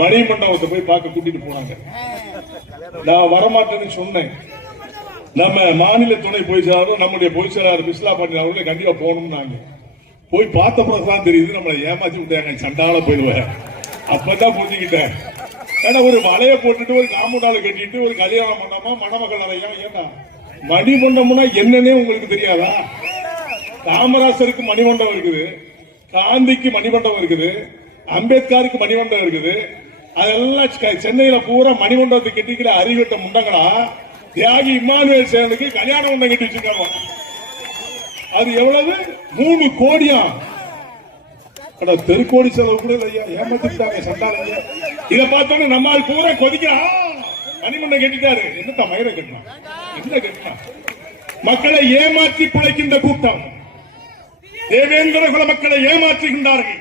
மணிமண்டபத்தை போய் பார்க்க கூட்டிட்டு போனாங்க. நான் வரமாட்டேன்னு சொன்னேன். நம்ம மாநில துணை பொதுச் செயலாளர் நம்முடைய பொதுச் செயலாளர் பிஸ்லா பாண்டியன் அவர்களே கண்டிப்பா போகணும்னாங்க. போய் பார்த்த பிறகுதான் தெரியுது நம்மளை ஏமாத்தி விட்டாங்க, சண்டால போயிடுவேன். அப்பதான் புரிஞ்சுக்கிட்டேன். ஏன்னா ஒரு மலையை போட்டுட்டு ஒரு காம்பவுண்டால கட்டிட்டு ஒரு கல்யாணம் பண்ணாம மணமகள் அறையா, ஏன்னா மணிமண்டபம்னா என்னன்னே உங்களுக்கு தெரியாதா? காமராசருக்கு மணிமண்டபம் இருக்குது, காந்திக்கு மணிமண்டபம் இருக்குது, அம்பேத்கருக்கு மணிமண்டபம் இருக்குது. அதெல்லாம் சென்னையில பூரா மணிமண்டபத்தை கட்டிக்கிற அறிவிட்ட முண்டங்களா தியாகி இம்மானுவேல் சேனுக்கு கல்யாண மண்டபம் கட்டி வச்சிருக்காங்க. அது எவ்வளவு? 3 கோடியா? தெருக்கோடி செலவு கூட இல்லையா, ஏமாத்திட்டாங்க சண்டாளங்க. இதை பார்த்தோன்னு நம்மால் பூரா கொதிக்கிறான். மணிமண்டபம் கட்டிட்டாரு, என்னத்தான் மயிரை கட்டினான், என்ன கட்டினான்? மக்களை ஏமாற்றி பிழைக்கின்ற கூட்டம். தேவேந்திர குல மக்களை ஏமாற்றுகின்றார்கள்.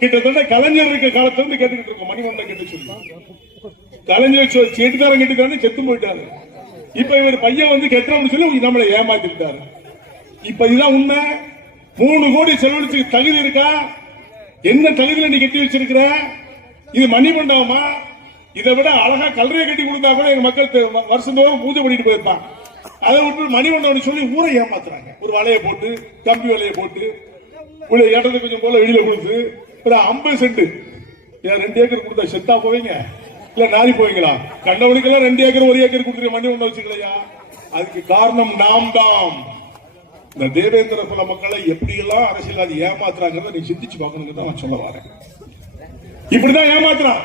கிட்டத்தட்ட கலைஞர் இருக்க காலத்திலிருந்து கேட்டுக்கிட்டு இருக்கோம் மணிமண்டபம் கட்டி சொல்லி. கலைஞர் செட்டுக்காரன் கட்டிட்டாரு, செத்து போயிட்டாரு. இப்ப இவர் பையன் வந்து கெட்டோம்னு சொல்லி நம்மளை ஏமாத்திட்டாரு. இப்ப இதுதான் உண்மை. 3 கோடி செலவழிச்சு தகுதி இருக்கா? என்ன தகுதியில நீ கட்டி வச்சிருக்கிற? இது மணிமண்டபமா? இதை விட அழகா கல்லறையை கட்டி கொடுத்தா கூட எங்க மக்கள் வருஷந்தோறும் பூஜை பண்ணிட்டு போயிருப்பாங்க. அதை விட்டு மணிமண்டபம் சொல்லி ஊரை ஏமாத்துறாங்க. ஒரு வலையை போட்டு, கம்பி வலையை போட்டு, இடத்துக்கு கொஞ்சம் போல வெளியில கொடுத்து, 50 சென்ட் 2 ஏக்கர் கொடுத்தா செத்தா போவீங்க இல்ல நாரி போவீங்களா? கண்டவனுக்கெல்லாம் 2 ஏக்கர் 1 ஏக்கர் கொடுத்துரு மணிமண்டபம் வச்சுக்கலையா? அதுக்கு காரணம் நாம் தான். இந்த தேவேந்திர குல மக்களை எப்படியெல்லாம் அரசியல்வாதி ஏமாத்துறாங்கிறத நீ சிந்திச்சு பார்க்கணுங்கிறத நான் சொல்ல வரேன். இப்படிதான் ஏமாத்துறான்.